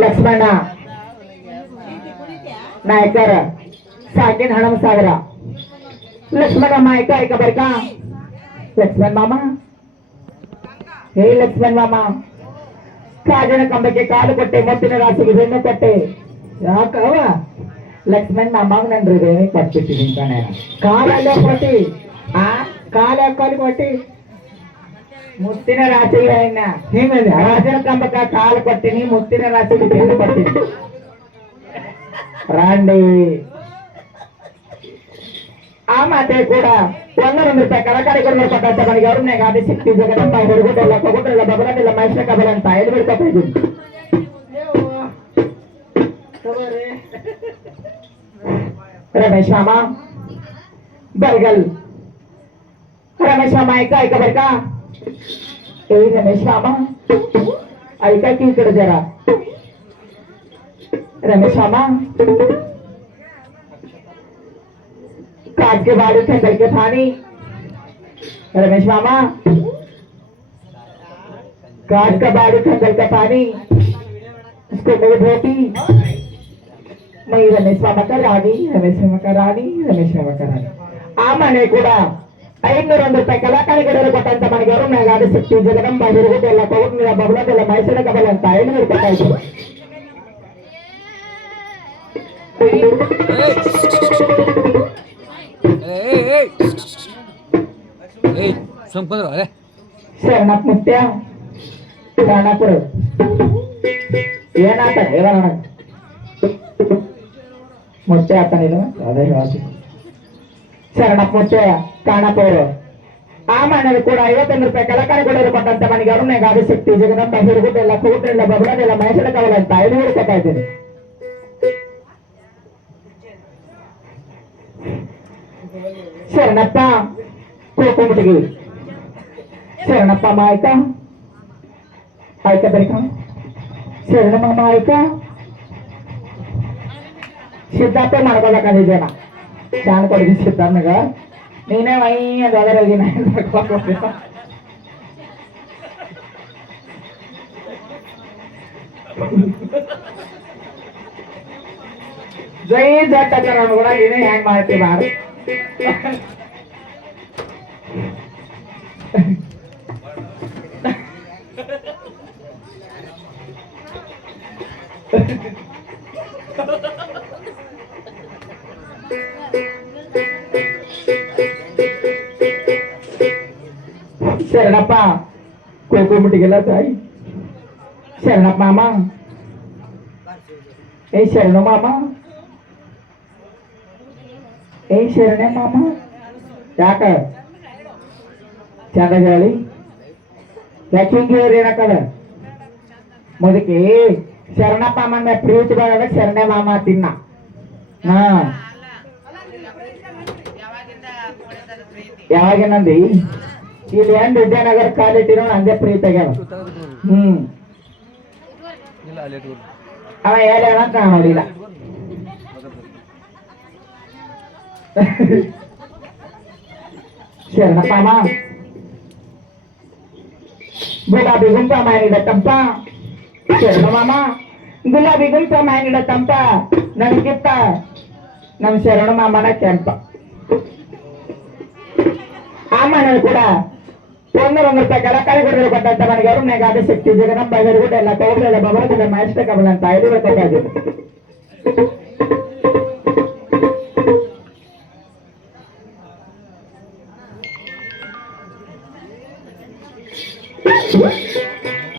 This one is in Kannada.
ಲಕ್ಷ್ಮಣ नायकर साकेन हणम सागरा लक्ष्मण मामा ऐका बर का लक्ष्मण मामा हे लक्ष्मण मामा ಕಾಜನ ಕಂಬಕ್ಕೆ ಕಾಲು ಕೊಟ್ಟೆ ಮುತ್ತಿನ ರಾಶಿಗೆ ಬೆನ್ನು ಕೊಟ್ಟೆ ಯಾಕವ ಲಕ್ಷ್ಮಣ್ ಮಾಮಾಗ ನನ್ ಹೃದಯ ಕೊಟ್ಬಿಟ್ಟಿದ್ದೀನಿ ಕಣ ಕಾಲಲ್ಲೇ ಕೊಟ್ಟಿ ಆ ಕಾಲ ಕಾಲು ಕೊಟ್ಟಿ ಮುತ್ತಿನ ರಾಶಿಗೆ ಹಿಂಗಂದ್ರೆ ರಾಜನ ಕಂಬಕ್ಕ ಕಾಲು ಕೊಟ್ಟಿನಿ ಮುತ್ತಿನ ರಾಶಿಗೆ ಬೆನ್ನು ಕೊಟ್ಟಿನಿ ರಾಂಡಿ ಆ ಮಾತೆ ಕೂಡ ಒಂದೊಂದು ರೂಪಾಯಿ ಕರಕಾರಿ ಕೊಡ್ಬೇಕಂತ ಮನೆಗೆ ಅವ್ರನ್ನೇ ಗಾದಿ ಸಿಕ್ತಿ ಜಗದಪ್ಪ ಹೊರಗುಟ್ಟೆಲ್ಲ ಕೊಗುಟ್ರೆಲ್ಲ ಬಬಲನೆಲ್ಲ ಮೈಸೂರ ಕಬಲ ಅಂತ ಎಲ್ಲಿ ಬಿಡ್ಕೊತಾ ಇದ್ದೀನಿ रमेश मामा बरगल रमेश मामा ऐका बर का ए रमेश मामा ऐका की इकडे जरा रमेश मामा काट के बाड़ू खेल के थानी रमेश मामा काट का बाड़ू खेल का पानी उसको मुंह धोती मैं रमेश मामा का रानी रमेश मामा का रानी रमेश मामा का रानी आ मने ಕೂಡ 501 ರೂಪಾಯಿ ಕಲಾಕಾರಿಗಳು ಕೊಟ್ಟಂತ ಮನೆಗೆ ಅವರು ಗಾಡಿ ಶಕ್ತಿ ಜಗದಂಬ ಹಿರುಗುಟ್ಟೆಲ್ಲ ಪೌರ್ಣಿಮೆ ಬಬಲದೆಲ್ಲ ಮೈಸೂರ ಕಬಲ ಅಂತ 500 ರೂಪಾಯಿ ಶರಣಪ್ಪ ಮುತ್ಯ ಕಾಣಾಪುರ ಏನಾತ ಹೇಳೋಣ ಮುಚ್ಚೆ ಹಾಕನಿಲ್ಲ ಅದೇ ಶರಣಪ್ಪ ಮುಚ್ಚೆ ಕಾಣಾಪುರ ಆ ಮನೆಯಲ್ಲಿ ಕೂಡ 51 ರೂಪಾಯಿ ಕಲಾಕಾರಿ ಕೊಡೋರು ಕೊಟ್ಟಂತ ಮನೆಗೆ ಅವ್ರನ್ನೇ ಗಾದಿ ಶಕ್ತಿ ಜಗದಂಬ ಹಿರುಗುಟ್ಟೆಲ್ಲ ಕೂಟ್ರೆಲ್ಲ ಬಬಲದೆಲ್ಲ ಮೈಸೂರ ಕಬಲ ಅಂತ 500 ಕೊಡ್ತಾ ಇದ್ದೀನಿ ಶರಣಪ್ಪ ಕೋಕೊಂಬಿಟ್ಟಿಗೆ ಶರಣಪ್ಪ ಮಾಯಕ ಆಯ್ತಾ ಬೇಕಾ ಶರಣ ಮಾಮ ಆಯ್ತಾ ಸಿದ್ಧಾರ್ಥ ಮಾಡ್ಕೊಳಕಂದಿದ್ದೇನ ಚಾನ್ ಕೊಡಿಗೆ ಸಿದ್ಧಾರ್ಥನಾಗ ನೀನೇ ವೈ ಅದರಲ್ಲಿ ಜೈ ಜಟ್ ಅಂತ ನಾನು ಕೂಡ ಏನೇ ಹ್ಯಾಂಗ್ ಮಾಡ್ತೀವಿ ಬಾರ ಶರಣಪ್ಪ ಕೋಕೋಮಿಟ್ಟಿಗೆಲ್ಲ ತಾಯಿ ಶರಣಪ್ಪ ಮಾಮ ಏ ಶರಣ ಮಾಮ ಏ ಶರಣ ಮಾಮ ಯಾಕ ಚಂದ ಹೇಳಿ ಯಾಕೆ ಹಿಂಗೆ ಏನಕ್ಕದ ಮುದಕ್ಕೆ ಶರಣಪ್ಪ ಮಾಮ ಪ್ರೀತಿ ಬರೋದ ಶರಣ ಮಾಮ ತಿನ್ನ ಹಾ ಯಾವಾಗಿನಂದಿ ಇಲ್ಲಿ ಹೆಂಗ್ ವಿದ್ಯಾನಗರ ಕಾಲಿಟ್ಟಿರೋ ಹಂಗೆ ಪ್ರೀತಿ ಆಗ್ಯಾವ ಅವ ಹೇಳ ಕಾಣೋದಿಲ್ಲ ಶರಣಪ್ಪ ಅಮ್ಮ ಗುಲಾಬಿ ಗುಂಪ ಮಾನಿಡ ತಂಪ ಶರಣ ಮಾಮ ಗುಲಾಬಿ ಗುಂಪ ಮಾನಿಡ ತಂಪ ನನಗಿತ್ತ ನಮ್ಮ ಶರಣ ಮಾಮನ ಕೆಂಪ ಆ ಮನೇಲಿ ಕೂಡ 101 ರೂಪಾಯಿ ಕಲಾಕಾರಿ ಕೊಡಲು ಕೊಟ್ಟಂತ ಮನೆಗೆ ಅವ್ರನ್ನೇ ಗಾದಿ ಶಕ್ತಿ ಜಗದಂಬ ಹಿರುಗುಟ್ಟೆಲ್ಲ ಕೌಡ್ರೆಲ್ಲ ಬಬಲದೆಲ್ಲ ಮೈಸೂರ ಕಬಲ ಅಂತ 500 ರೂಪಾಯಿ